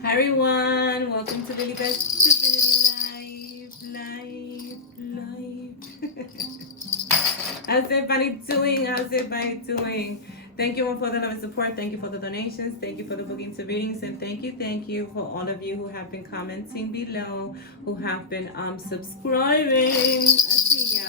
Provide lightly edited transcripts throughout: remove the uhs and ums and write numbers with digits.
Hi everyone, welcome to Lily Best Divinity Live. How's everybody doing? How's everybody doing? Thank you all for the love and support. Thank you for the donations. Thank you for the bookings and readings. And thank you for all of you who have been commenting below, who have been subscribing. I see ya.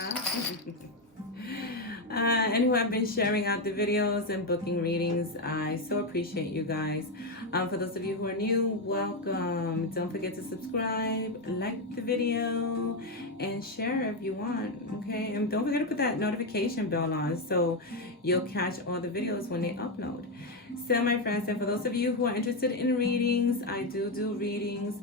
And who have been sharing out the videos and booking readings. I so appreciate you guys. For those of you who are new, welcome. Don't forget to subscribe, like the video, and share if you want. Okay, and don't forget to put that notification bell on so you'll catch all the videos when they upload. So, my friends, and for those of you who are interested in readings, I do readings.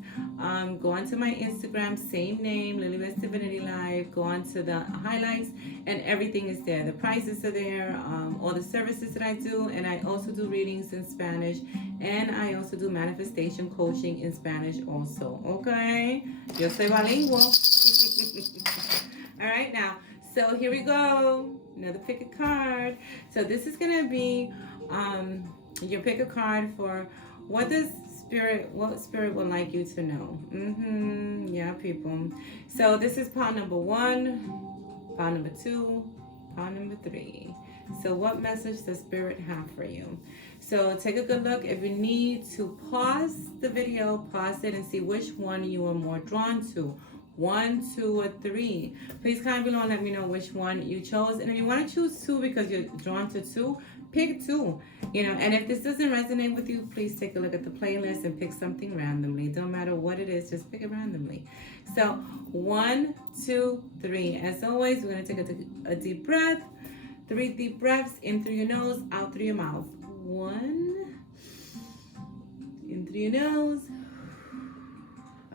Go onto my Instagram, same name, Lily West Divinity Live. Go onto the highlights, and everything is there. The prices are there, all the services that I do, and I also do readings in Spanish, and I also do manifestation coaching in Spanish also. Okay, yo soy bilingual. All right, now, so here we go. Another pick a card. So this is gonna be you pick a card for what spirit would like you to know. Yeah, people. So this is pile number 1, pile number 2, pile number 3. So what message does spirit have for you? So take a good look. If you need to pause the video, pause it and see which one you are more drawn to. 1, 2, or 3. Please comment below and let me know which one you chose. And if you want to choose 2 because you're drawn to 2, pick 2. And if this doesn't resonate with you, please take a look at the playlist and pick something randomly. Don't matter what it is, just pick it randomly. So 1, 2, 3. As always, we're going to take a deep breath. 3 deep breaths in through your nose, out through your mouth. 1, in through your nose,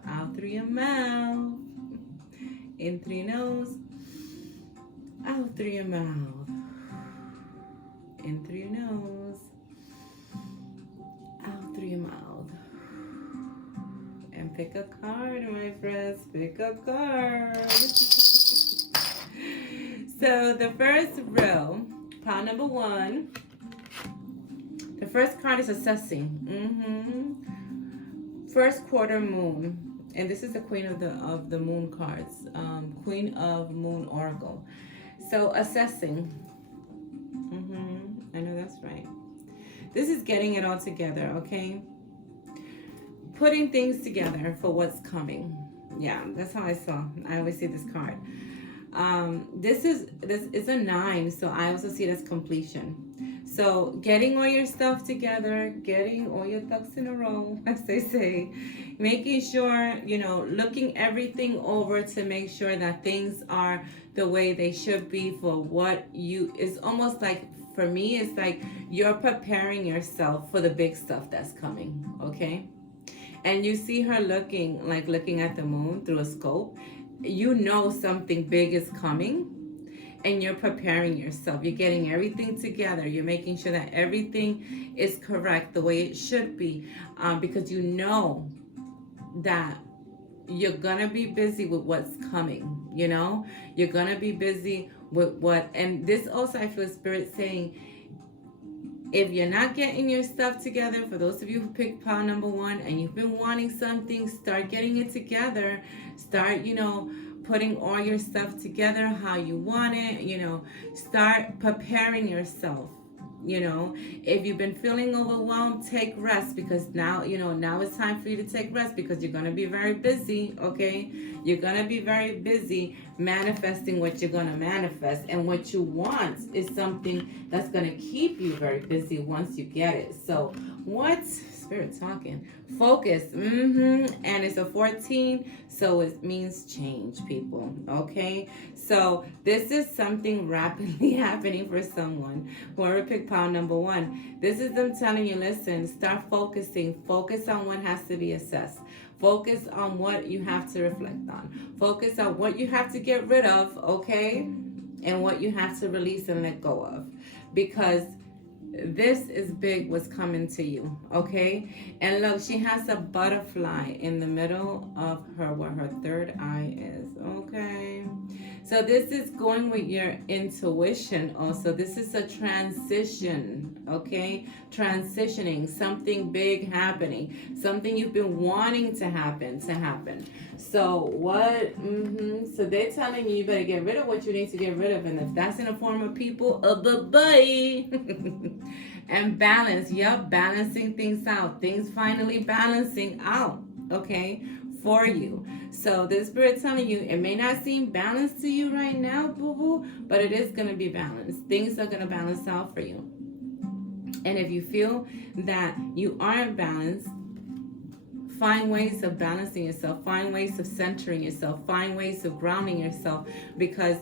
out through your mouth. In through your nose, out through your mouth. In through your nose, out through your mouth. And pick a card, my friends. Pick a card. So the first row, pile number 1. The first card is assessing. First quarter moon. And this is the Queen of the Moon cards. Queen of Moon Oracle. So assessing. I know that's right. This is getting it all together, okay? Putting things together for what's coming. Yeah, that's how I saw. I always see this card. This is a 9, so I also see it as completion. So getting all your stuff together, getting all your ducks in a row, as they say, making sure, looking everything over to make sure that things are the way they should be for what it's almost like, for me, it's like you're preparing yourself for the big stuff that's coming, okay? And you see her looking at the moon through a scope. Something big is coming, and you're preparing yourself. You're getting everything together. You're making sure that everything is correct the way it should be, because you know that you're gonna be busy with what's coming. You're gonna be busy with what, and this also I feel Spirit saying, if you're not getting your stuff together, for those of you who picked pile number 1 and you've been wanting something, start getting it together. Start, putting all your stuff together how you want it. Start preparing yourself. If you've been feeling overwhelmed, take rest, because now it's time for you to take rest, because you're going to be very busy, okay? You're going to be very busy manifesting what you're going to manifest, and what you want is something that's going to keep you very busy once you get it. So what? Spirit talking. Focus. And it's a 14, so it means change, people. Okay? So this is something rapidly happening for someone. Whoever picked pile number 1. This is them telling you, listen, start focusing. Focus on what has to be assessed. Focus on what you have to reflect on. Focus on what you have to get rid of, okay? And what you have to release and let go of. Because This is big what's coming to you, okay? And look, she has a butterfly in the middle of her, where her third eye is, okay? So this is going with your intuition also. This is a transition, okay? Transitioning, something big happening, something you've been wanting to happen. So what, so they're telling you better get rid of what you need to get rid of. And if that's in the form of people, bye-bye. And balance, yep, balancing things out. Things finally balancing out, okay, for you. So this Spirit telling you, it may not seem balanced to you right now, boo-boo, but it is going to be balanced. Things are going to balance out for you. And if you feel that you aren't balanced, find ways of balancing yourself. Find ways of centering yourself. Find ways of grounding yourself. Because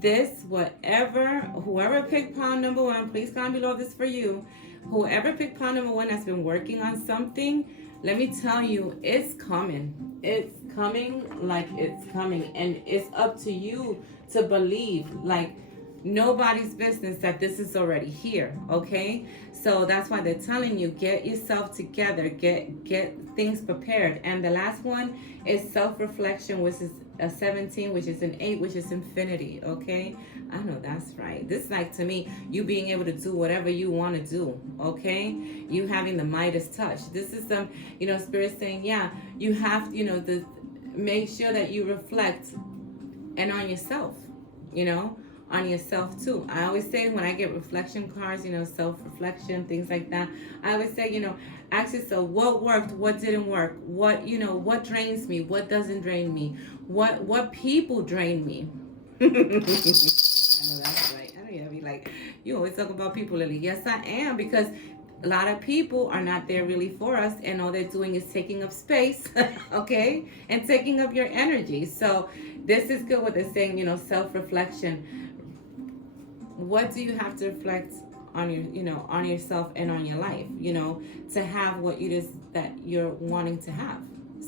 this, whoever picked pile number one, please comment below this for you. Whoever picked pile number one has been working on something, let me tell you, it's coming. It's coming like it's coming. And it's up to you to believe, like nobody's business, that this is already here, okay? So that's why they're telling you, get yourself together, get things prepared. And the last one is self-reflection, which is a 17, which is an 8, which is infinity, okay? I know that's right. This is like, to me, you being able to do whatever you want to do, okay? You having the Midas touch. This is some, Spirit saying, yeah, you have, make sure that you reflect and on yourself, on yourself too. I always say, when I get reflection cards, self-reflection, things like that, I always say, ask yourself, what worked, what didn't work, what drains me, what doesn't drain me, what people drain me. I know that's right. I know you'll be like, you always talk about people, Lily. Yes, I am, because a lot of people are not there really for us, and all they're doing is taking up space, okay, and taking up your energy. So this is good what they're saying, self-reflection. What do you have to reflect on your, on yourself and on your life, to have what that you're wanting to have.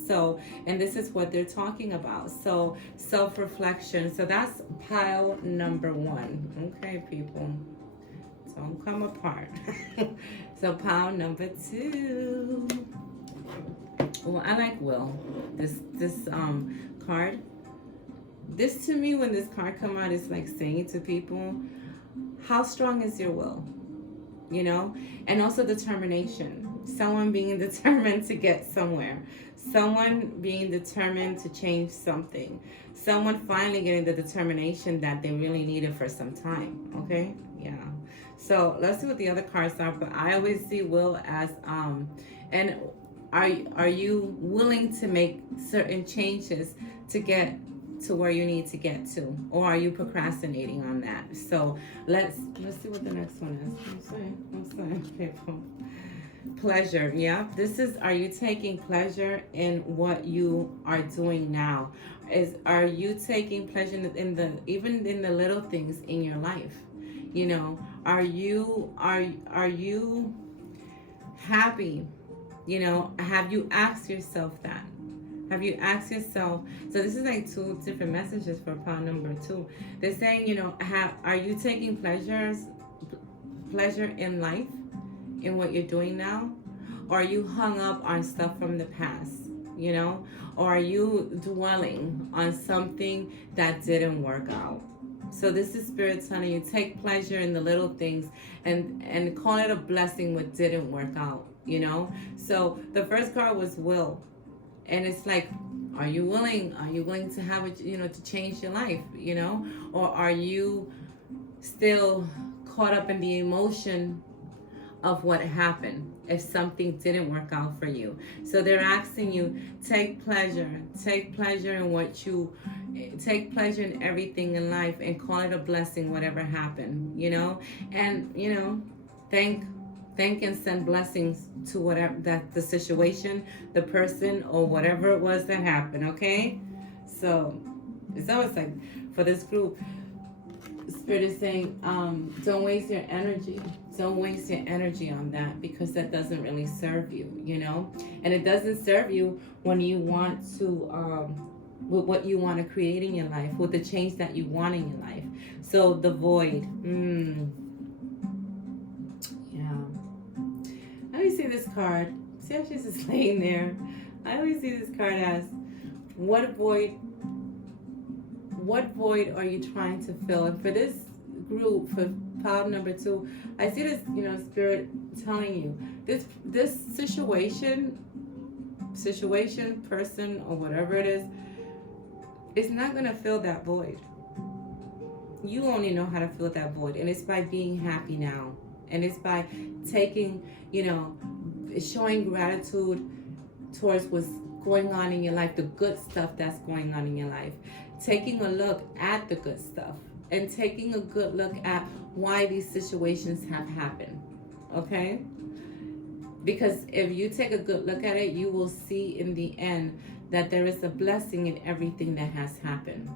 So, and this is what they're talking about. So self-reflection. So that's pile number one. Okay, people, don't come apart. So pile number two. Well, I like Will. This card. This, to me, when this card come out, is like saying to people, how strong is your will? And also determination. Someone being determined to get somewhere. Someone being determined to change something. Someone finally getting the determination that they really needed for some time. Okay? Yeah. So let's see what the other cards are. But I always see Will as and are you willing to make certain changes to get to where you need to get to, or are you procrastinating on that? So let's see what the next one is. I'm saying people. Pleasure. Yeah, this is, are you taking pleasure in what you are doing now? Are you taking pleasure even in the little things in your life? Are you happy? Have you asked yourself that? Have you asked yourself? So this is like two different messages for pile number two. They're saying, are you taking pleasure in life, in what you're doing now? Or are you hung up on stuff from the past, Or are you dwelling on something that didn't work out? So this is Spirit telling you, take pleasure in the little things and call it a blessing what didn't work out, So the first card was will. And it's like, are you willing? Are you willing to have it, to change your life, Or are you still caught up in the emotion of what happened if something didn't work out for you? So they're asking you, take pleasure in everything in life, and call it a blessing, whatever happened, and, thank and send blessings to whatever that the situation, the person, or whatever it was that happened, okay? So it's always like, for this group, Spirit is saying, don't waste your energy. Don't waste your energy on that, because that doesn't really serve you, And it doesn't serve you when you want to, with what you want to create in your life, with the change that you want in your life. So the void, yeah. always see this card. See how she's just laying there? I always see this card as, what void are you trying to fill? And for this group, for pile number 2, I see this, Spirit telling you, this situation, person, or whatever it is, it's not going to fill that void. You only know how to fill that void, and it's by being happy now. And it's by taking, showing gratitude towards what's going on in your life, the good stuff that's going on in your life. Taking a look at the good stuff and taking a good look at why these situations have happened, okay? Because if you take a good look at it, you will see in the end that there is a blessing in everything that has happened.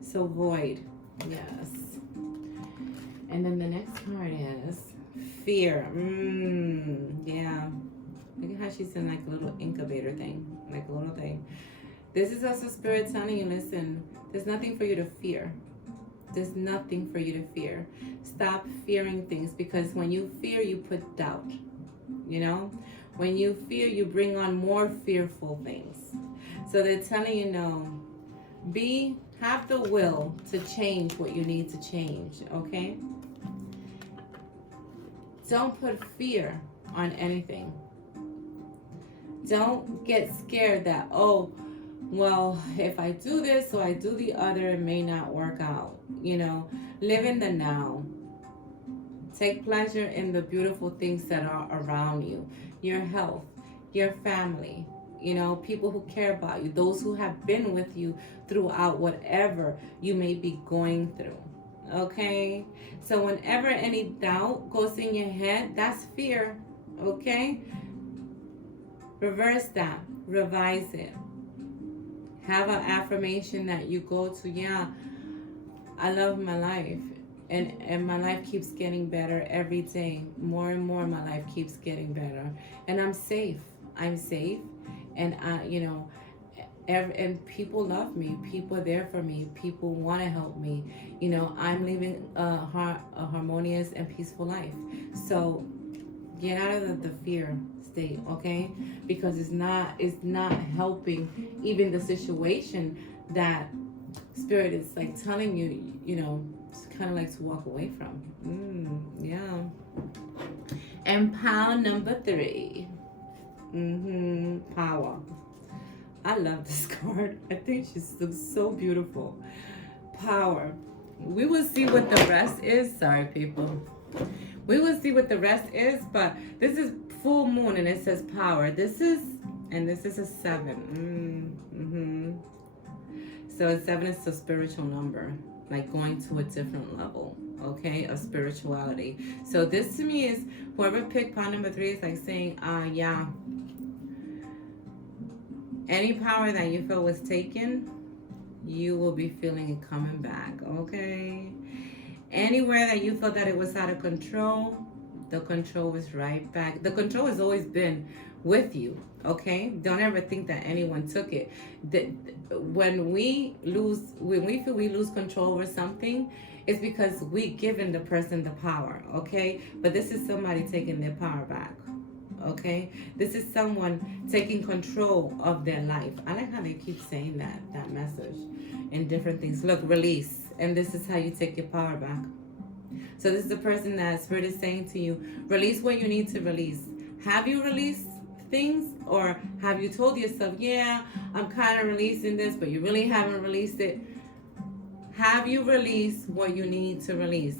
So void, yes. And then the next card is fear. Yeah. Look at how she's in like a little incubator thing, like a little thing. This is also Spirit telling you, listen, there's nothing for you to fear. There's nothing for you to fear. Stop fearing things, because when you fear, you put doubt. When you fear, you bring on more fearful things. So they're telling you, no, have the will to change what you need to change, okay? Don't put fear on anything. Don't get scared that, well, if I do this or I do the other, it may not work out. Live in the now. Take pleasure in the beautiful things that are around you. Your health, your family, people who care about you, those who have been with you throughout whatever you may be going through. Okay? So whenever any doubt goes in your head, that's fear. Okay? Reverse that. Revise it. Have an affirmation that you go to, yeah, I love my life. And my life keeps getting better every day. More and more my life keeps getting better. And I'm safe. I'm safe. And and people love me. People are there for me. People want to help me. I'm living a harmonious and peaceful life. So get out of the fear state, okay? Because it's not helping even the situation that Spirit is like telling you, it's kind of like to walk away from. Yeah. And pile number 3. Power. I love this card. I think she looks so beautiful. Power. We will see what the rest is. Sorry, people. We will see what the rest is, but this is full moon and it says power. This is a 7. So a 7 is a spiritual number, like going to a different level, okay, of spirituality. So this to me is, whoever picked pile number 3 is like saying, yeah, any power that you feel was taken, you will be feeling it coming back, okay? Anywhere that you felt that it was out of control, the control is right back. The control has always been with you, okay? Don't ever think that anyone took it. When we feel we lose control over something, it's because we've given the person the power, okay? But this is somebody taking their power back, okay? This is someone taking control of their life. I like how they keep saying that message in different things. Look, release. And this is how you take your power back. So this is the person that Spirit is saying to you, release what you need to release. Have you released things, or have you told yourself, yeah, I'm kind of releasing this, but you really haven't released it? Have you released what you need to release?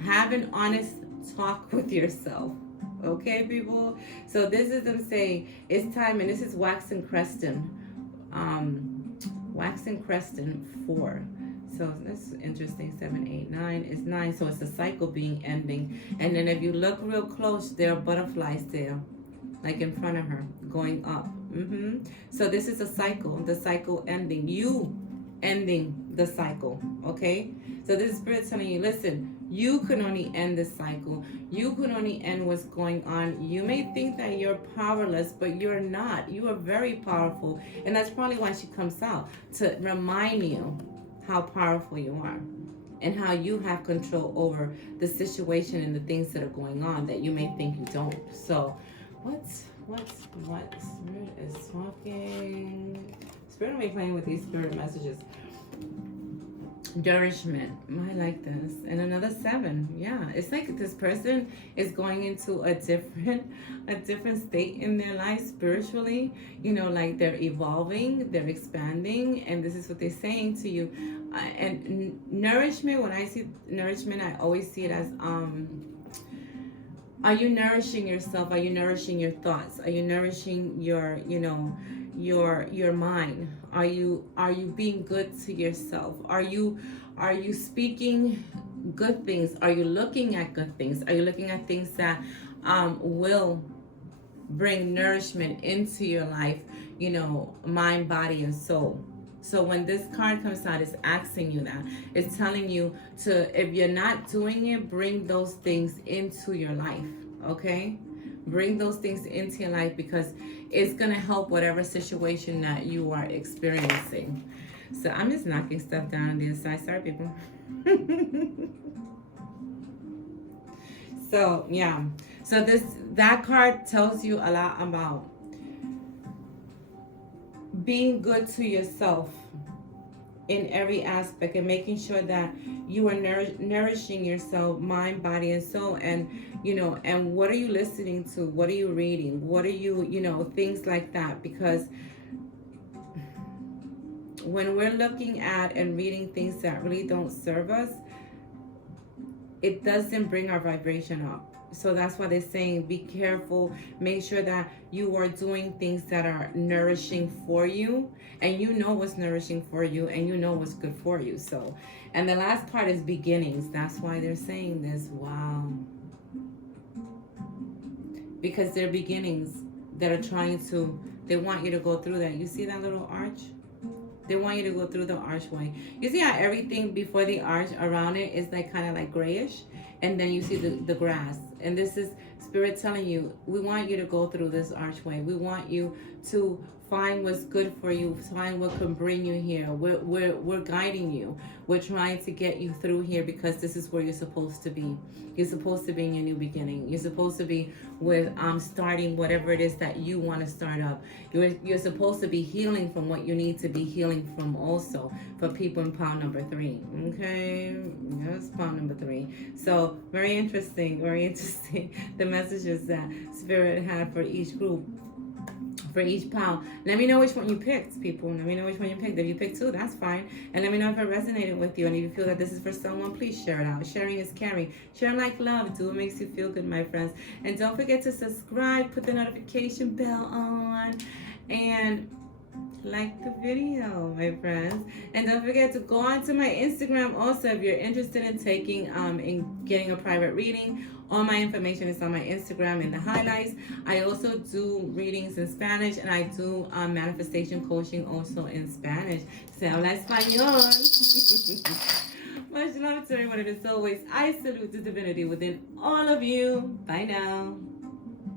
Have an honest talk with yourself. Okay, people? So this is them saying, it's time, and this is Wax and Creston. Wax and Creston 4. So that's interesting. 7, 8, 9 is 9. So it's a cycle being ending. And then if you look real close, there are butterflies there, like in front of her, going up. So this is a cycle. The cycle ending. You ending the cycle. Okay. So this is Spirit telling you, listen, you can only end this cycle. You can only end what's going on. You may think that you're powerless, but you're not. You are very powerful. And that's probably why she comes out, to remind you how powerful you are. and how you have control over the situation and the things that are going on that you may think you don't. So what Spirit is talking? Spirit will be playing with these spirit messages. Nourishment. I like this. And another 7. Yeah, it's like this person is going into a different state in their life spiritually. You know, like they're evolving, they're expanding, and this is what they're saying to you. And nourishment. When I see nourishment, I always see it as are you nourishing yourself? Are you nourishing your thoughts? Are you nourishing your, your mind? Are you being good to yourself? Are you speaking good things? Are you looking at good things? Are you looking at things that will bring nourishment into your life, mind, body, and soul? So when this card comes out, it's asking you that. It's telling you to, if you're not doing it, bring those things into your life, okay? Bring those things into your life, because it's going to help whatever situation that you are experiencing. So I'm just knocking stuff down on the inside. Sorry, people. So, yeah. So that card tells you a lot about being good to yourself in every aspect, and making sure that you are nourishing yourself, mind, body, and soul. And and what are you listening to? What are you reading? What are you, things like that. Because when we're looking at and reading things that really don't serve us, it doesn't bring our vibration up. So that's why they're saying be careful. Make sure that you are doing things that are nourishing for you, and you know what's nourishing for you, and you know what's good for you. So, and the last part is beginnings. That's why they're saying this. Wow. Because they're beginnings that are they want you to go through that. You see that little arch? They want you to go through the archway. You see how everything before the arch around it is like kind of like grayish? And then you see the grass. And this is Spirit telling you, we want you to go through this archway. We want you to find what's good for you, find what can bring you here. We're guiding you. We're trying to get you through here, because this is where you're supposed to be. You're supposed to be in your new beginning. You're supposed to be with starting whatever it is that you want to start up. You're supposed to be healing from what you need to be healing from, also for people in pile number 3. Okay, that's pile number 3. So very interesting, the messages that Spirit had for each group, for each pile. Let me know which one you picked, people. Let me know which one you picked. If you picked 2, that's fine. And let me know if it resonated with you. And if you feel that this is for someone, please share it out. Sharing is caring. Share like love. Do what makes you feel good, my friends. And don't forget to subscribe. Put the notification bell on. And like the video, my friends. And don't forget to go on to my Instagram also if you're interested in taking in getting a private reading. All my information is on my Instagram in the highlights. I also do readings in Spanish, and I do manifestation coaching also in Spanish. Se habla español. Much love to everyone, and as always, I salute the divinity within all of you. Bye now.